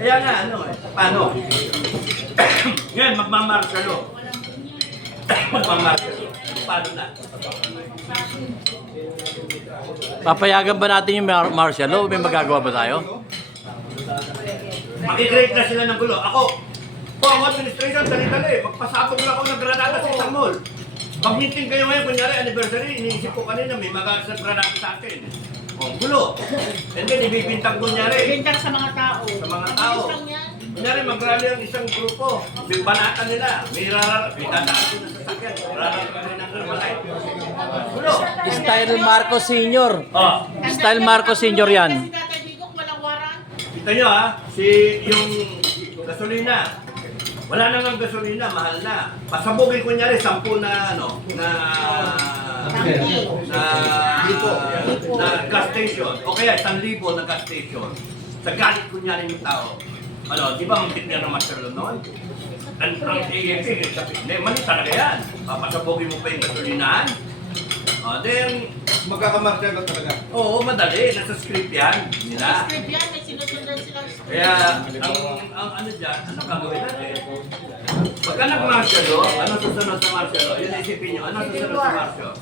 Kaya nga, ano eh, paano? Ngayon, magmamarshalo. Magmamarshalo. Paano na? Papayagan ba natin yung martial law? May magagawa ba tayo? Makikreate na sila ng gulo. Ako, ang administration, dali-dali. Magpasabog lang ako ng granada sa isang mall. Pag-meeting kayo ngayon, kunyari anniversary, iniisip ko kanina may magagasang granada sa atin. Oh, gulo. And then, ibibintang kunyari. Bintang sa mga tao. Sa mga tao. Kunyari, mag-rally ang isang grupo. Bimbanatan nila. May dadaan ko na sa sakyan. Rararating nila ng Herbalife. Gulo. Style Marcos Senior. Oh. Style Marcos Senior yan. Si Tatay Digong, walang warang. Kita nyo ha, yung gasolina. Wala na ng gasolina, mahal na. Pasabugin kunyari, 10 na gas station. O kaya 1,000 na gas station. Sa galit kunyari ng tao. Ano, di ba ang tikner ng Master Lonon? Ang AFP, hindi, mali talaga yan. Papasabugin mo pa yung gasolinahan. Then, Magkakamarka na talaga. oo, madali. Nasa script yan. Nila. Script yan, may sinusundan silang script. Kaya, ang ano dyan, ano gagawin natin? Pagka nag-martial law, ano susunod sa martial law? Yun isipin nyo, ano susunod sa martial?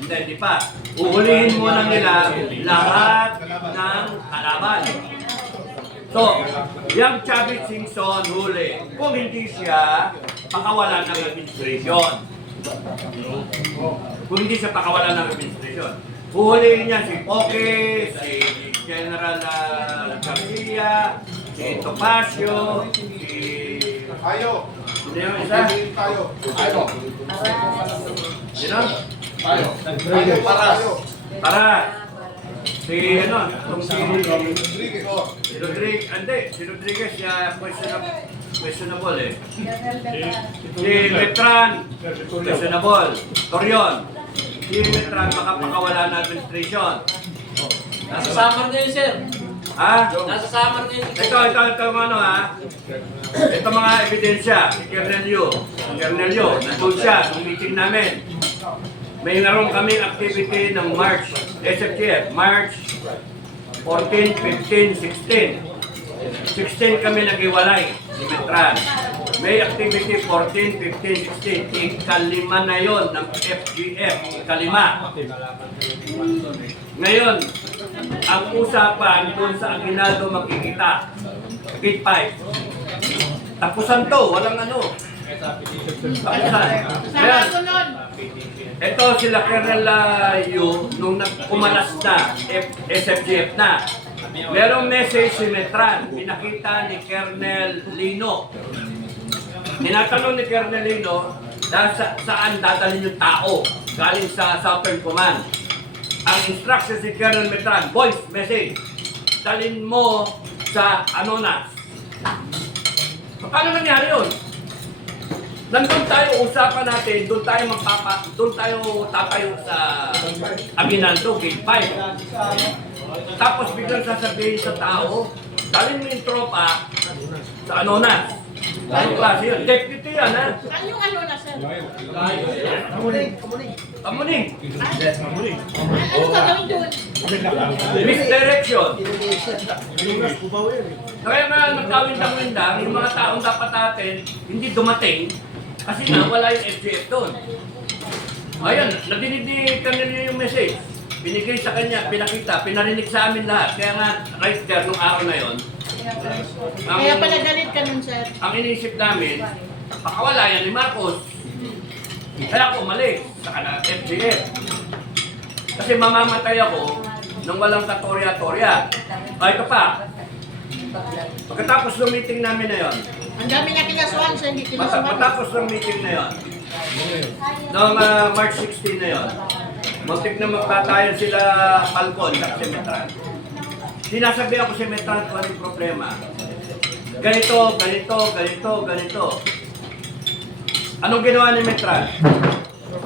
Hindi pa. Uhulihin muna nila lahat ng kalaban. So, yung Chavit Singson huli. Kung hindi siya, pakawalan ng administration. Kung hindi siya pakawalan ng administration. Huhulihin niya si Poke, si General Garcia, si Topacio, si... Tayo. Hindi yung isa? Tayo. Tayo. Sino? Tayo. Tayo para. Para. Si ano? Itong si... Rodriguez. Oh. Si Rodriguez. Hindi. Si Rodriguez siya questionable eh. Si Letran. Questionable. Torion. Si Letran baka pakawala ng administration. Nasa summer ngayon, sir. Ha? Nasa summer ngayon. Ito ano ha? Ito mga ebidensya. Si Kernelio. Nandun siya nung meeting namin. May naroon kaming activity ng March, SFGF, March 14, 15, 16. 16 kami nag-iwalay ni Metran. May activity 14, 15, 16. Ikalima na yon ng FGF. Ikalima. Ngayon, ang usapan doon sa Aguinaldo makikita. Gate 5. Tapusan to, walang ano. Tapusan. Ayan. Sarado nun. Ito sila Colonel Yu nung nagkumalas na SFGF na. Merong message si Metran, pinakita ni Colonel Lino. Tinatanong ni Colonel Lino, saan dadalhin yung tao galing sa Southern Command. Ang instruction si Colonel Metran, voice message, dalhin mo sa Anonas. Paano nangyari yun? Nandun tayo, usapan natin, doon tayo tatayo sa Aguinaldo, Gate 5. Tapos biglang sasabihin sa tao, dalhin mo yung tropa sa Anonas. Ano klase yun? Deputy yan, ha? Saan yung ano na, sir? Kamuning. Ano gagawin doon? Misdirection. Kaya nga nagkawindang-windang, yung mga taong dapat natin hindi dumating kasi na wala yung FGF doon. Ayan, nadinig kanila yung message. Binigay sa kanya, pinakita, pinarinig sa amin lahat. Kaya nga, right there, nung araw na yon. Kaya pala galit ka nun, sir. Ang iniisip namin, pakawala yan ni Marcos. Kaya ako umalis sa FGF. Kasi mamamatay ako nang walang katorya-torya. Ay, ito pa. Pagkatapos ng meeting namin na yon, Ang dami niya kinasuhan, sir. Hindi kinasuhan. matapos ng meeting na yon, noong March 16 na yon, muntik na magtatayan sila Falcon at si Metran. Sinasabi ako si Metran kung anong problema. Ganito. Anong ginawa ni Metran?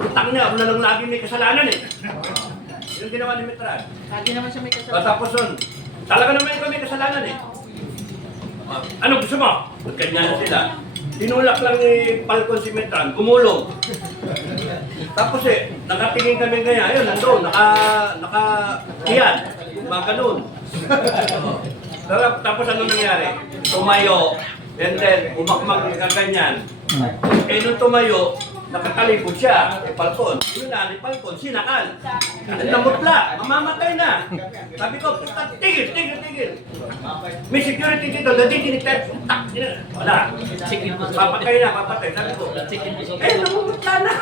Utang niya, wala lang lagi may kasalanan eh. Yung ginawa ni Metran. Lagi naman siya may kasalanan. Tapos nun, talaga naman ikaw may kasalanan eh. Ano gusto mo? Ganyan na sila. Tinulak lang ni Falcon si Metran, gumulong. Tapos nakatingin kami kaya, ayun, nandun, naka-tiyan, mga ganun. Tapos ano nangyari? Tumayo, and then umakmak ka ganyan. Eh nung tumayo, nakatalikod siya, Palcon. Yun na, ni Palcon, sinakal. Namutla, mamamatay na. Sabi ko, puta, tigil. May security dito, nadidinig tayo. Tak, wala. Papatay. Sabi ko, namumutla na.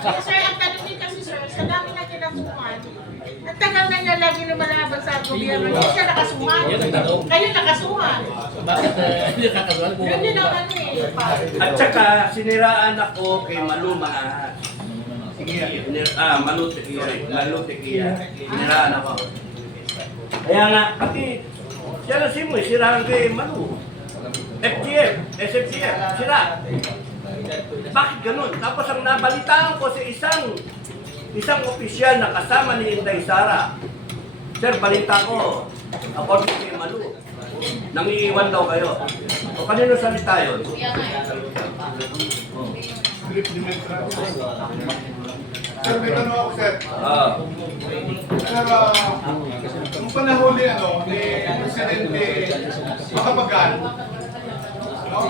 Kaya sir, ang tanong din kasi sir, sa dami na kinasuhan, ang tagal na niya lagi lumalaban sa gobyerno, hindi siya nakasuhan. Kayo nakasuhan. Bakit hindi kakasuhan po? Yun din ang ano eh. At saka, siniraan ako kay Maluma. Malutekia. Siniraan ako. Kaya nga, pati siya na si mo, siraan kay Malu. FGF, SFCF, sira. Bakit ganun? Tapos ang nabalitaan ko sa isang opisyal na kasama ni Inday Sara. Sir, balita ko, according kay Malu, nangiiwan daw kayo. O kanino salita yun? Sir, may tanong ako, sir. Sir, nung panahon ni Presidente Macapagal, no?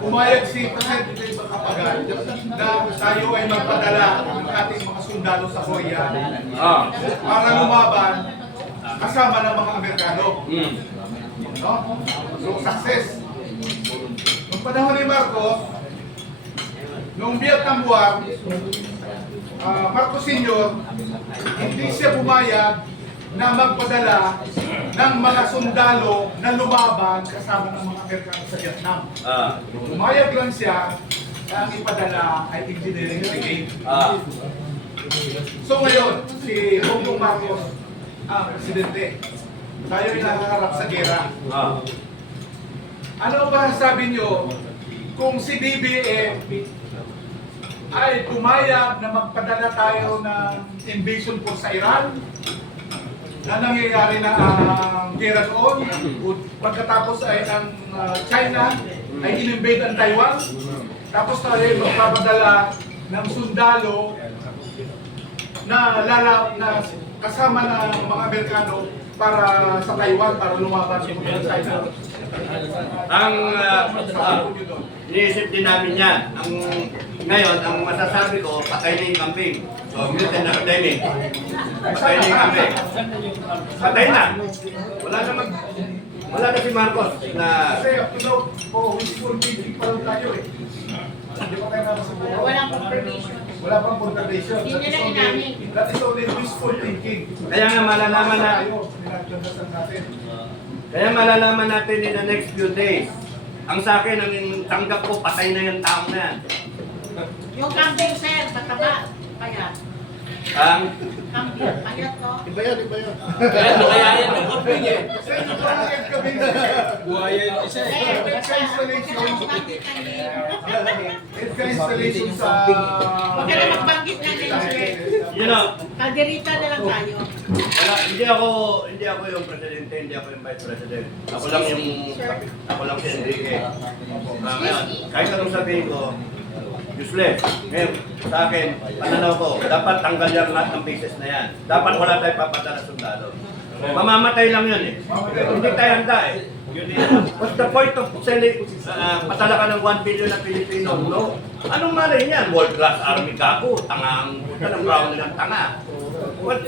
Umayag si Presidente Macapagal na tayo ay magpadala ng ating mga sundalo sa Korea para lumaban kasama ng mga Amerikano. No? So, success. Nung panahon ni Marcos, nung Vietnam War, Marcos Sr., hindi siya pumayag na magpadala ng mga sundalo na lumaban kasama ng mga Amerikano sa Vietnam. Pumayag lang siya na ang ipadala ay engineering brigade. So ngayon, si Bongbong Marcos ang presidente. Tayo ay nakaharap sa gera. Ano ba sabi nyo kung si BBM ay pumayag na magpadala tayo ng invasion force sa Iran na nangyayari na ang gera doon pagkatapos ay ang China ay in-invade ang Taiwan tapos tayo ay magpapadala ng sundalo na kasama ng mga Amerikano para sa Taiwan para lumaban sa China. Ang iniisip din namin yan. Ngayon, ang masasabi ko, patay na yung camping. So, militant na timing. Patay na yung camping. Patay na. Wala na si Marcos na... Kasi up to now, wishful thinking pa rin tayo eh. Hindi pa tayo nakasubukan. Walang confirmation. Wala pang confirmation. Hindi nila inamin. That is only wishful thinking. Kaya nga malalaman na... Kaya malalaman natin in the next few days. Ang sa akin, ang tanggap ko, patay na yung taong na yan. Yung camping sir, mataba. Payat. Ang... Camping, payat to. Kaya yan ang kaping eh. Sa inyo pa ang kami. Buhaya yung isa eh. Sir, basta magbanggit ng name. Installation sa... Huwag ka na magbanggit ng name sir. You know, Kalderita na lang tayo. wala, hindi ako yung presidente, hindi ako yung vice president. Ako lang si Enrique. Ngayon, kahit anong sabihin ko, useless. Ngayon, sa akin, pananaw ko, dapat tanggal yung lahat ng bases na yan. Dapat wala tayong papadala sundalo. Mamamatay lang yun eh. Hindi tayo handa eh. What's the point of selling, patala ka ng 1 billion na Pilipino? No? Anong malay niyan? World class army kako, tangang, ng brown nilang tanga. What?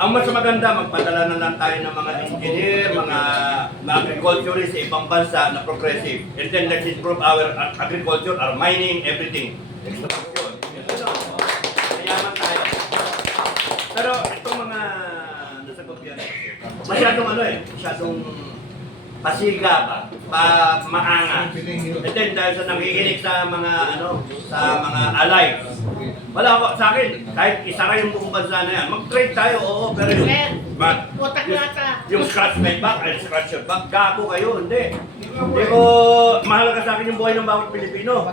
Ang mas maganda, magpadala na lang tayo ng mga engineer, mga agriculturists sa ibang bansa na progressive. And then let's improve our agriculture, our mining, everything. Extraction. Mayaman tayo. Pero itong mga nasa gobyerno, masyadong masyadong pasiga ba, maangas. And then dahil sa nakikinig sa mga sa mga allies. Wala ko sa akin, kahit isara yung buong bansa na yan, mag-trade tayo, oo, pero Utak yata. yung scratch my back, I'll scratch your back, gago kayo, hindi. Hindi ko, mahalaga sa akin yung buhay ng bawat Pilipino.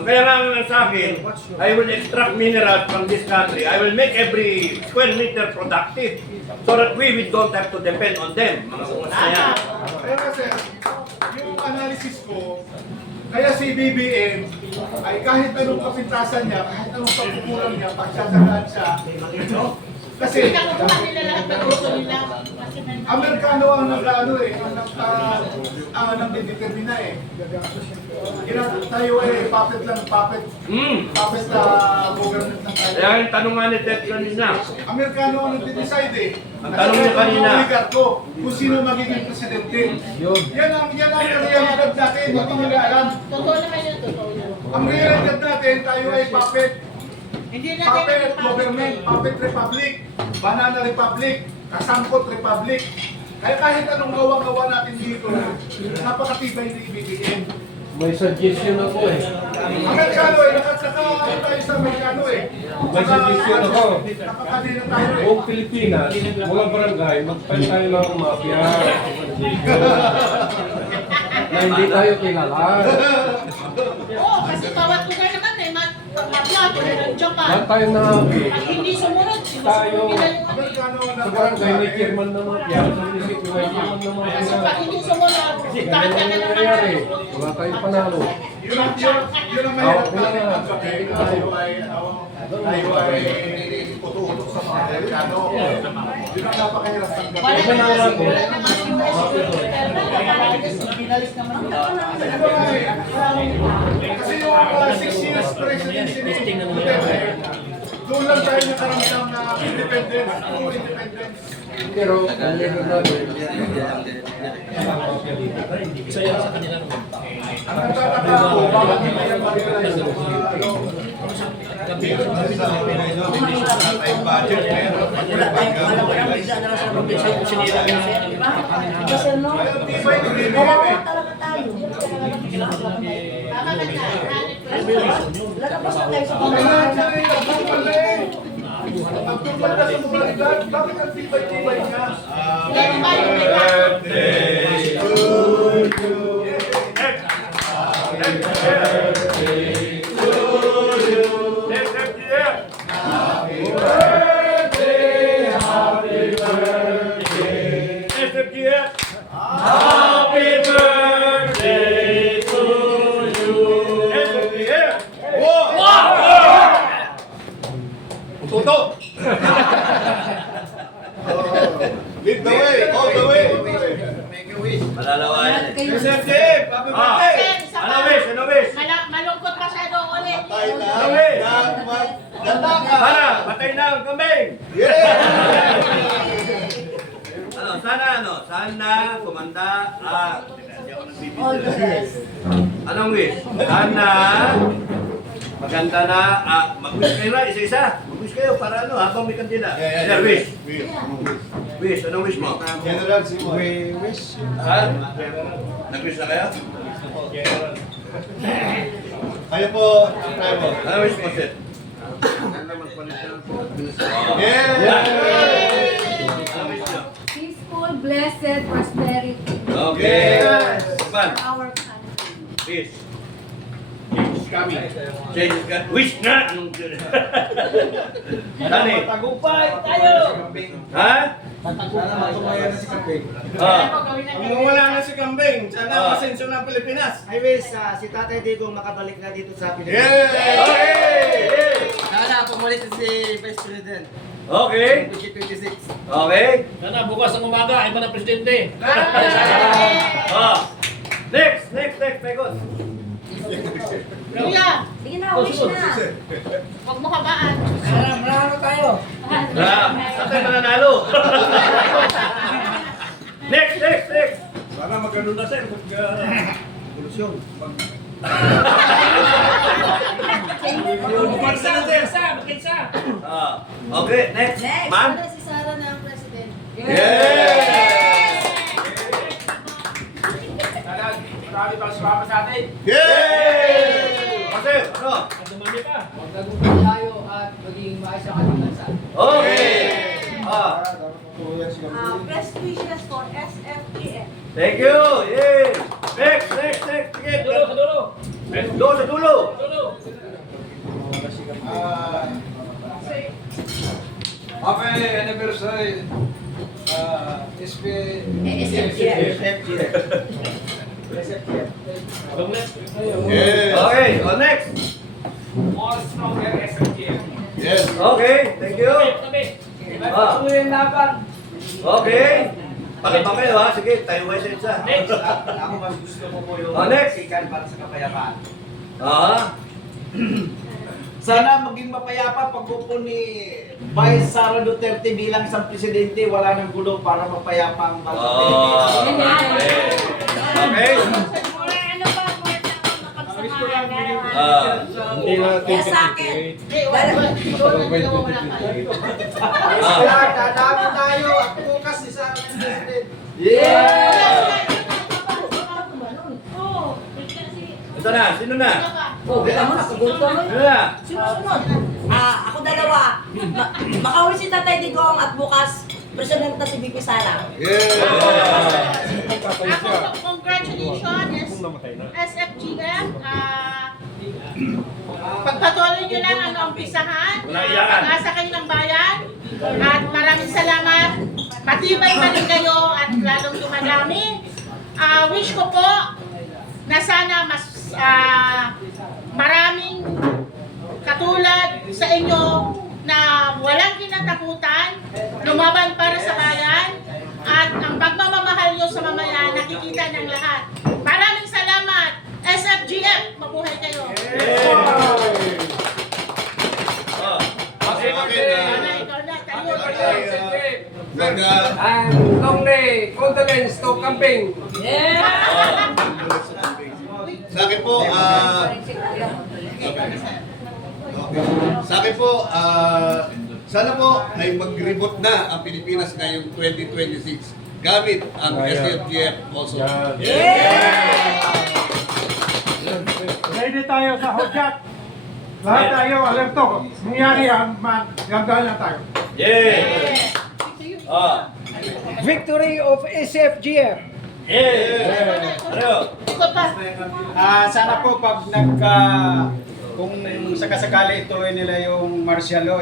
Kaya nga sa akin, I will extract minerals from this country, I will make every square meter productive, so that we don't have to depend on them, mga ungas na yan. Kaya kasi, yung analysis ko, kaya si BBM ay kahit anong kapintasan niya, kahit anong pagkukulang niya, pagsasagaan siya, no? Kasi nakukuha nila lahat ng gusto nila. Kasi may Amerikano ang nag-ano eh, ang nagdedetermina eh. Tayo eh, puppet lang, puppet government ng tayo. Kaya yung tanong nga ni Ted kanina. Amerikano ang nagde-decide eh. Ang tanong niya kanina. Ang oligarko, kung sino magiging presidente. Yan ang realidad natin, hindi nila alam. totoo naman yun, totoo yun. Ang realidad natin, tayo ay puppet. Hindi natin Puppet government, puppet republic, banana republic, kasangkot republic. Kaya kahit anong gawa-gawa natin dito, napakatibay na ibibigin. May suggestion ako eh. Amerikano eh, nakakano tayo sa Amerikano eh. May suggestion ako. Nakakadina tayo eh. Buong Pilipinas, mga barangay, magpalit tayo ng mafia. Na hindi tayo kilala. Oo, kasi bawat lugar naman may mafia, tulad ng Japan. Lahat tayo na At hindi sumunod, tayo sinusunod nila yung ano. Amerikano sa barangay may chairman ng mafia. Sa munisipyo may chairman ng Kasi pag mafia. hindi sumunod, Ganyan kahit ka ang na naman nangyayari. Wala tayong panalo. Yun ang mahirap natin ang sabi. Tayo ay tututok sa mga Amerikano. Yun ang napakahirap ng gabi. wala naman yung pinalis naman nila. Kasi yung 6 years presidency ni Duterte, doon lang tayo nakaramdam na independence, true independence. Pero, ang leader natin, Ang nagtataka ako, bakit hindi yan mag-realize? Ang tibay ni BBM eh. Kailangan siya rin, ang tumal na eh. Ang tumal na sa moralidad, bakit ang tibay-tibay niya? Happy birthday to you. Tuto! Lead the way, all the way. Malalawayan. Receptive, happy Ah, birthday! ano wish? Ano wish? Malungkot masyado ulit. Ano wish? Sana, patay na ang kambing. Sana kumanda All the best. Anong wish? Sana maganda na, mag-wish kayo na, isa-isa. Mag-wish kayo para ano, habang may kandila. Yeah, wish. Wish, anong wish mo? General, we wish. Saan? Nag-wish na kayo? Kayo po, try mo. Anong wish mo, Seth? Yeah! Anong wish mo? Peaceful, blessed prosperity Okay. Yes. Ban, for our country. wish. Change is coming. Wish na! Anong Dani? tagumpay tayo! Ha? Sana matumayan na si Kambing. Ah. Wala na si Kambing, sana masenso ng Pilipinas. I wish si Tatay Digo makabalik na dito sa Pilipinas. Yeah! Okay! Sana pumalit si Vice President. Okay. 2026. Okay. Sana bukas ng umaga, iba na presidente. Ah. Next, Pegos. Kuya, Sige na, wish na. huwag mo kabaan. Saan tayo mananalo? Next. Sana magano na sir, polusyon. Okay, next. Next, Ma'am? ano si Sara na ang president? Yes! Marami pang sumama sa atin. Yay! Kasi, ano? Dumami pa. Tayo at maging maayos ang ating bansa. Okay! Ah, Best wishes for SFPN. thank you! Yay! Next! Sige, Dulo. Doon sa dulo! Happy anniversary. Okay, on next! Yes. Okay, thank you! Ah. Tuloy ang laban. Okay. Pakita kayo ha. Sige, tayo kayo sa isa. Ako mas gusto ko po yung Next. sikan para sa kapayapaan. Ah. Sana maging mapayapa pag-upo ni Vice Sara Duterte bilang isang presidente, wala nang gulo para mapayapa ang bansa ng Pilipinas. Okay. Ano ba? Hindi natin Yes, sa akin. Hindi, wala tayo. Kaya dadami tayo at bukas si Sara President. Ito na. Sino na? Oh, kita mo, nakagulo mo. Sino na? Sunod. Ako dalawa. Makauwi si Tatay Digong at bukas, President na si BP Sara. Ako, congratulations, namatay na. SFGM. Pagpatuloy nyo lang ang umpisahan. Wala yan. Pag-asa kayo ng bayan. At maraming salamat. Matibay pa rin kayo at lalong dumadami. Wish ko po na sana mas maraming katulad sa inyo na walang kinatakutan, lumaban para sa bayan, at ang pagmamahal nyo sa mamayan nakikita ng lahat. Maraming salamat! SFGM, mabuhay kayo! Okay, Ana, ikaw na, tayo. Long day, condolence to camping. Sa akin po, sa akin po, sana po ay mag-reboot na ang Pilipinas ngayong 2026 gamit ang SFGF also. Ready tayo sa hudyat. Lahat tayo, alerto. Nangyari ang magandaan na tayo. Yay! Victory of SFGF. Yay! Ano? Ikot pa. Sana po pag kung sakasakali ituloy nila yung martial law,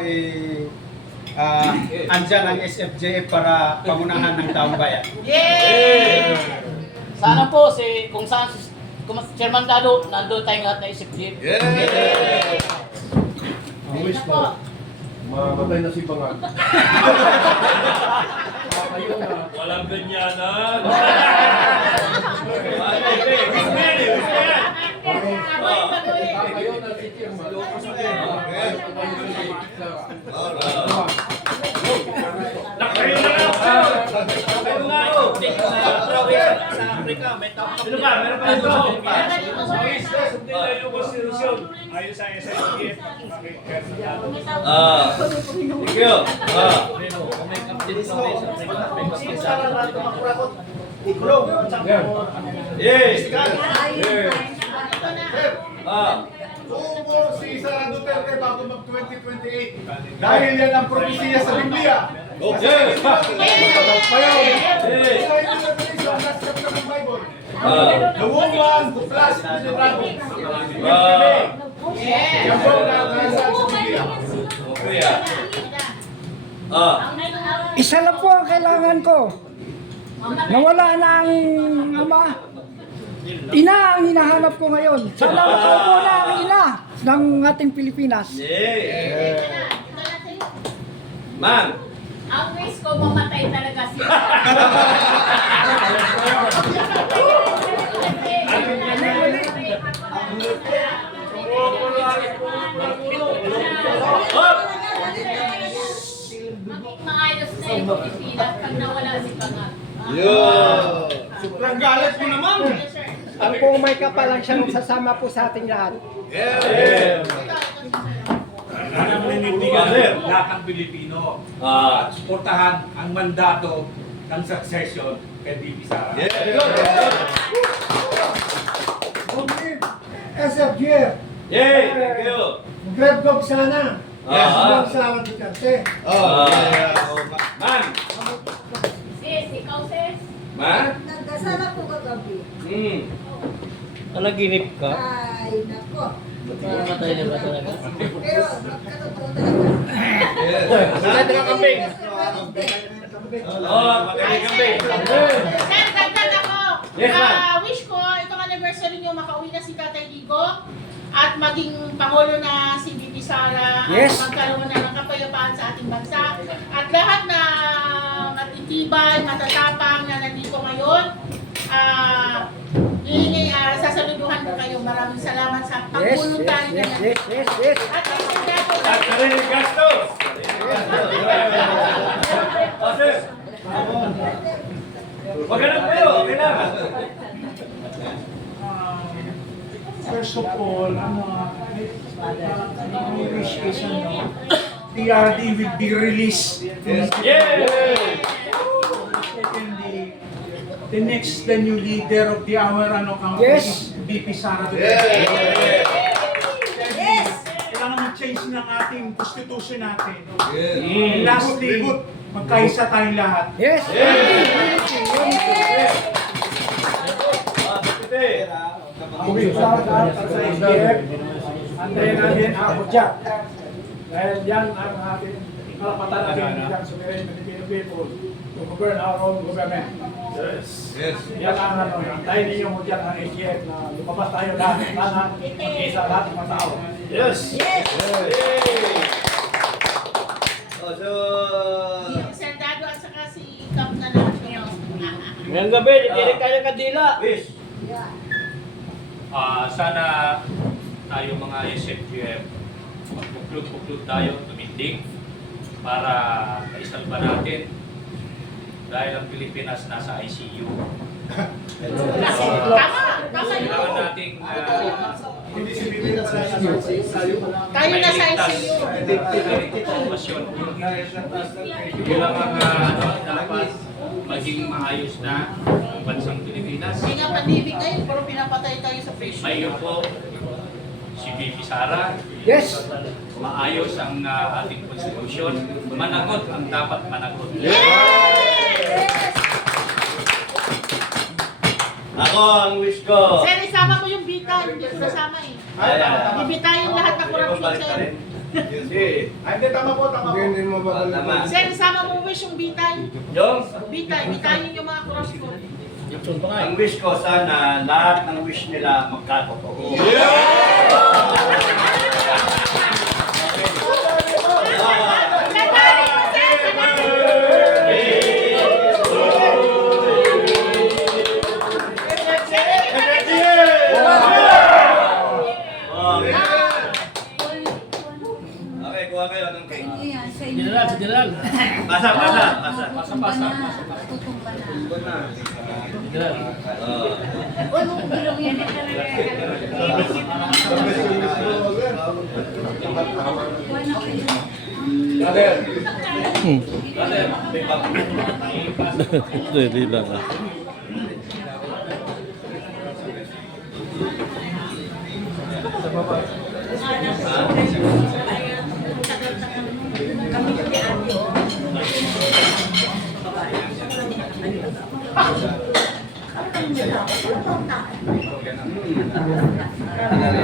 andyan ang SFJF para pamunahan ng taong bayan. Yay! Sana po kung saan kung Chairman Dado, nandun tayong lahat na isip-isip. Ang wish ko, mamatay na si Bangan. Walang ganyanan. Kayo na si Chairman. Sino ba? Meron pa ito. Ayos sa SFGF. Thank you. Yay! Uupo si Sara Duterte bago mag-2028. Dahil yan ang propesiya sa Biblia. Okay. Yay! The woman who flashed the dragon. Yan po ang nasa sa Biblia. Okay Isa lang po ang kailangan ko. Nawala na ang ama. Ina ang hinahanap ko ngayon. Sana makaupo na ang ina ng ating Pilipinas. Yay! Ma'am! Ang wish ko mamatay talaga siya. Maging maayos na yung Pilipinas pag nawala si Pangat. Sobrang galit mo naman. Ang po may kapalang siya sasama po sa ating lahat. Ang ninindigan lahat ng Pilipino. Suportahan ang mandato ng succession kay BP Sara. SFGF, Yay! Thank you! grab dog sana. Yes, Grab sa Duterte. Ma'am! Sis, ikaw sis. Ma'am? Nagdasal ako kagabi. Panaginip ka? Ay, nako. Mamatay na ba talaga? Pero, magkatotoo talaga. Saan ka kambing? Magaling kambing. Sir, dagdag ako. Yes, ma'am. Wish ko, itong anniversary nyo, makauwi na si Tatay Digo at maging Pangulo na si BP Sara Yes. at magkaroon na ng kapayapaan sa ating bansa. At lahat na matitibay, matatapang na nandito ngayon, sasaluduhan ko kayo. Maraming salamat sa Yes, pag-voluntary na yes, yes, yes, yes. At ang At sariling gastos! O, sir. Wag ka lang kayo, okay lang. First of all, wish is TRD will be released. Yeah! Secondly, the new leader of the our country Yes. is VP Sara Duterte. Yes! Kailangan mag-change ng ating constitution natin. Yes. And lastly, magkaisa tayong lahat. Yes. Unity, unity, yes. Antayin natin ako dyan. Dahil yan ang ating karapatan natin bilang sovereign Filipino people to govern our own government. Yes. Yan ang antayin ninyo mo dyan ang AGF na lumabas tayo lahat. Sana mag-isa lahat ng mga tao. Yes! Yes! O, so... Sendado at saka si Kap na lang. Ngayong gabi, ikinig tayo ng kandila. Wish! Sana tayo mga SFGF, magpuklod-puklod tayo, tumindig para maisalba natin dahil ang Pilipinas nasa ICU. Tama! Tama yun. Kailangan nating Tayo na sa ICU. sitwasyon. Yun lang ang dapat maging maayos na ang bansang Pilipinas. Hindi nga pandemic ngayon, pero pinapatay tayo sa patient. Mayo po si VP Sara, Yes. maayos ang ating konstitusyon, managot ang dapat managot. Ako ang wish ko. Sir, isama mo yung bita, hindi ko nasama eh. Bibitayin lahat ng corruption, sir. Hindi, tama po, tama po. Hindi mo ba Tama. Sir, isama mo wish yung bitay. Yung, Bitayin yung mga corruption. ang wish ko sana lahat ng wish nila magkatotoo. Sandali mo, sir! Sandali! Okay, kuha kayo ng cake. General, si General. Pasa. Pasa. General. Dali lang ah. Kami